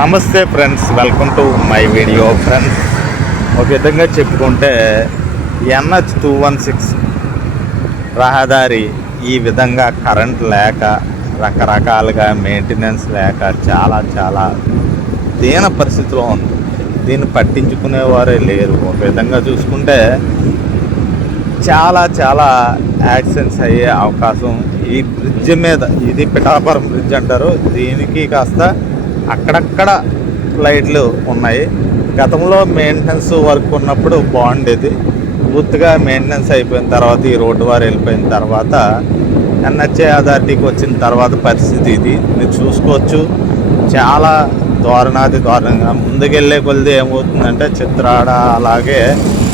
నమస్తే friends welcome to my video friends. ఒక విధంగా చెప్పుకుంటే ఎన్హెచ్ టూ వన్ సిక్స్ రహదారి ఈ విధంగా కరెంట్ లేక రకరకాలుగా మెయింటెనెన్స్ లేక చాలా చాలా దీన పరిస్థితిలో ఉంది. దీన్ని పట్టించుకునేవారే లేరు. ఒక విధంగా చూసుకుంటే చాలా చాలా యాక్సిడెంట్స్ అయ్యే అవకాశం ఈ బ్రిడ్జ్ మీద ఇది పిఠాపురం బ్రిడ్జ్ అంటారు. దీనికి కాస్త అక్కడక్కడ లైట్లు ఉన్నాయి. గతంలో మెయింటెనెన్స్ వర్క్ ఉన్నప్పుడు బాగుండేది. పూర్తిగా మెయింటెనెన్స్ అయిపోయిన తర్వాత ఈ రోడ్డు వారు వెళ్ళిపోయిన తర్వాత ఎన్హెచ్ఏ అథారిటీకి వచ్చిన తర్వాత పరిస్థితి ఇది. మీరు చూసుకోవచ్చు. చాలా దారుణాది దారుణంగా. ముందుకెళ్ళే కొలిది ఏమవుతుందంటే చిత్రాడ అలాగే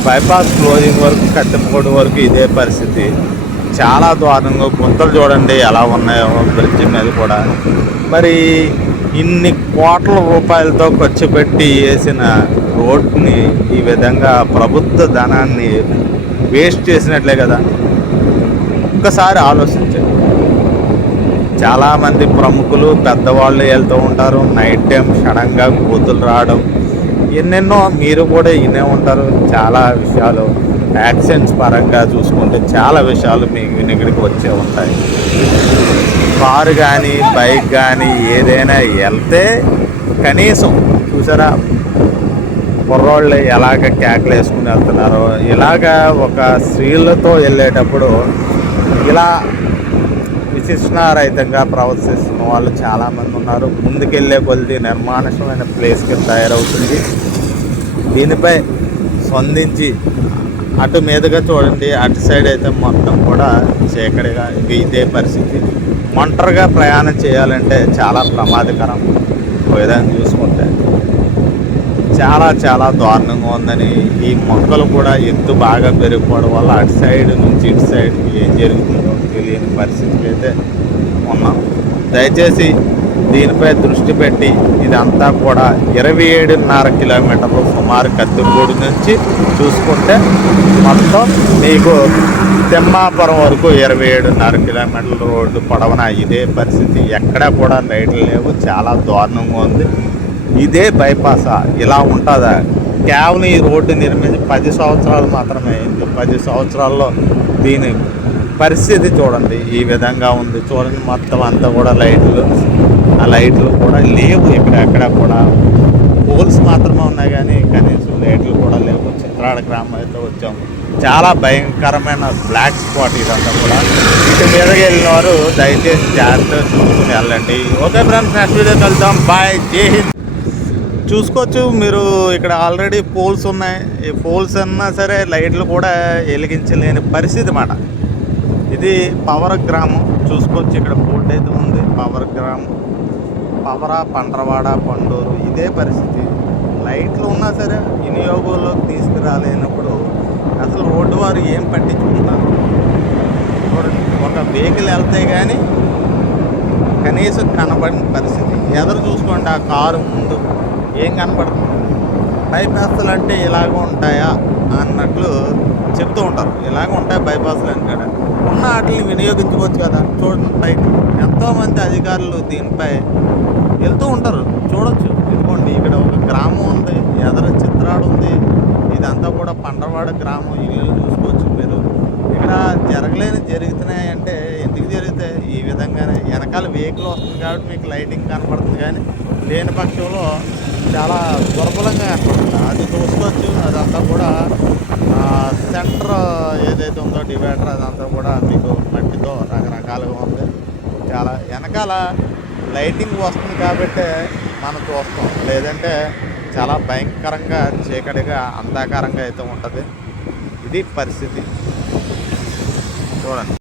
బైపాస్ క్లోజింగ్ వరకు కట్టెపకోడి వరకు ఇదే పరిస్థితి. చాలా దారుణంగా గుంతలు చూడండి ఎలా ఉన్నాయో బ్రిడ్జ్ మీద కూడా. మరి ఇన్ని కోట్ల రూపాయలతో ఖర్చు పెట్టి వేసిన రోడ్ని ఈ విధంగా ప్రభుత్వ ధనాన్ని వేస్ట్ చేసినట్లే కదా. ఒక్కసారి ఆలోచించండి. చాలామంది ప్రముఖులు పెద్దవాళ్ళు వెళ్తూ ఉంటారు. నైట్ టైం సడన్గా కూతులు రావడం ఎన్నెన్నో మీరు కూడా వినే ఉంటారు. చాలా విషయాలు యాక్సిడెంట్స్ పరంగా చూసుకుంటే చాలా విషయాలు మీ వినికిడికి వచ్చే ఉంటాయి. కారు కానీ బైక్ కానీ ఏదైనా వెళ్తే కనీసం చూసారా? కుర్రోళ్ళు ఎలాగ కేకలు వేసుకుని వెళ్తున్నారో ఇలాగ ఒక స్త్రీలతో వెళ్ళేటప్పుడు ఇలా విశిష్టరహితంగా ప్రవర్తిస్తున్న వాళ్ళు చాలామంది ఉన్నారు. ముందుకెళ్ళే కొద్ది నిర్మానుషమైన ప్లేస్కి తయారవుతుంది. దీనిపై స్పందించి అటు మీదుగా చూడండి అటు సైడ్ అయితే మొత్తం కూడా చీకటిగా ఇదే పరిస్థితి. ఒంటరిగా ప్రయాణం చేయాలంటే చాలా ప్రమాదకరం. విధంగా చూసుకుంటే చాలా చాలా దారుణంగా ఉందని ఈ మొక్కలు కూడా ఎత్తు బాగా పెరిగిపోవడం వల్ల అటు సైడ్ నుంచి ఇటు సైడ్ ఏం జరుగుతుందో? తెలియని పరిస్థితులు అయితే ఉన్నాం. దయచేసి దీనిపై దృష్టి పెట్టి ఇదంతా కూడా ఇరవై ఏడున్నర కిలోమీటర్లు సుమారు కత్తిగూడు నుంచి చూసుకుంటే మొత్తం మీకు తిమ్మాపురం వరకు ఇరవై ఏడున్నర కిలోమీటర్ల రోడ్డు పొడవున ఇదే పరిస్థితి. ఎక్కడా కూడా లైట్లు లేవు. చాలా దారుణంగా ఉంది. ఇదే బైపాసా ఇలా ఉంటుందా? కేవలం ఈ రోడ్డు నిర్మించి పది సంవత్సరాలు మాత్రమే అయింది. పది సంవత్సరాల్లో దీని పరిస్థితి చూడండి ఈ విధంగా ఉంది. చూడండి మొత్తం అంతా కూడా లైట్లు ఆ లైట్లు కూడా లేవు ఇక్కడ అక్కడ కూడా. పోల్స్ మాత్రమే ఉన్నాయి కానీ కనీసం లైట్లు కూడా లేవు. చిత్రాడ గ్రామం అయితే వచ్చాము. చాలా భయంకరమైన బ్లాక్ స్పాట్ ఇదంతా కూడా. ఇటు మీదకి వెళ్ళిన వారు దయచేసి జాగ్రత్తగా చూసుకుని వెళ్ళండి. ఓకే ఫ్రెండ్స్ నెక్స్ట్ వీడియో కలుద్దాం. బాయ్ జై హింద్ చూసుకోవచ్చు మీరు ఇక్కడ ఆల్రెడీ పోల్స్ ఉన్నాయి. ఈ పోల్స్ అన్నా సరే లైట్లు కూడా వెలిగించలేని పరిస్థితి మాట. ఇది పవర్ గ్రామం. చూసుకోవచ్చు ఇక్కడ బోర్డు అయితే ఉంది. పవర్ గ్రామం. పవర పండ్రవాడ పండూరు. ఇదే పరిస్థితి. లైట్లు ఉన్నా సరే వినియోగంలోకి తీసుకురాలేనప్పుడు అసలు రోడ్డు వారు ఏం పట్టించుకుంటారు? చూడండి. ఒక వెహికల్ వెళ్తే కానీ కనీసం కనబడిన పరిస్థితి. ఎదురు చూసుకోండి. ఆ కారు ముందు ఏం కనపడుతుంది? బైపాస్లు అంటే ఇలాగ ఉంటాయా అన్నట్లు చెప్తూ ఉంటారు. ఇలాగ ఉంటాయి బైపాస్లు అని కూడా. ఉన్న వాటిని వినియోగించుకోవచ్చు కదా. చూడండి పైకి ఎంతోమంది అధికారులు దీనిపై వెళ్తూ ఉంటారు. చూడొచ్చు. ఇదిగోండి ఇక్కడ ఒక గ్రామం ఉంది. ఎదర చిత్రాడు ఉంది. ఇదంతా కూడా పండవాడ గ్రామం. ఇల్లు చూసుకోవచ్చు మీరు. ఇక్కడ జరగలేని జరుగుతున్నాయి అంటే ఎందుకు జరుగుతాయి? ఈ విధంగానే. వెనకాల వెహికల్ వస్తుంది కాబట్టి మీకు లైటింగ్ కనపడుతుంది కానీ లేని పక్షంలో చాలా దుర్బలంగా ఏర్పడుతుంది. అది చూసుకోవచ్చు. అదంతా కూడా సెంటర్ ఏదైతే ఉందో డివైడర్ అదంతా కూడా మీకు మట్టితో రకరకాలుగా ఉంది. చాలా వెనకాల లైటింగ్ వస్తుంది కాబట్టి మనం చూస్తాం. లేదంటే చాలా భయంకరంగా చీకటిగా అంధాకారంగా అయితే ఉంటుంది ఇది పరిస్థితి. చూడండి.